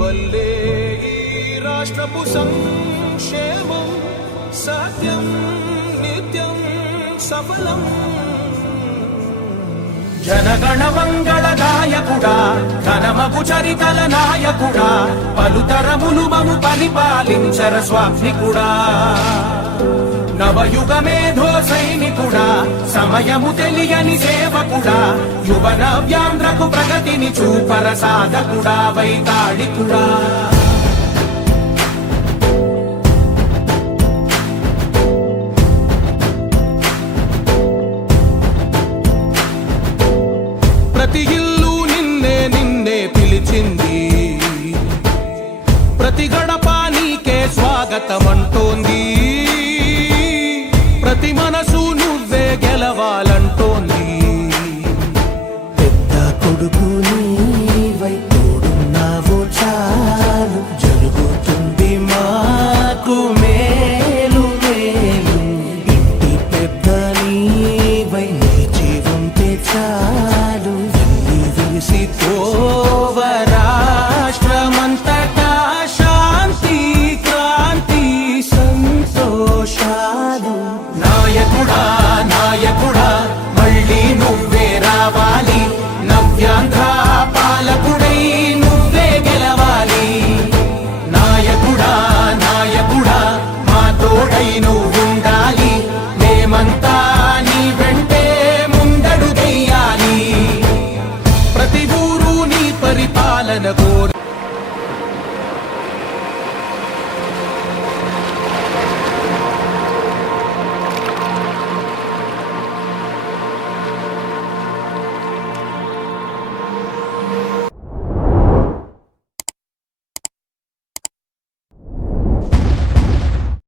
వల్లే ఈ రాష్ట్రపు సంక్షేమం సత్యం నిత్యం సఫలం. జనగణ మంగళ నాయకుడా, ఘనమగు చరితల నాయకుడా, పలుతరములు మము పరిపాలించర స్వామికుడా. నవయుగ మేధో సైనికుడా, సమయము తెలియని సేవకుడా, యువన వ్యాంధ్రకు ప్రగతిని చూపర సాధకుడా, వైతాళికుడా.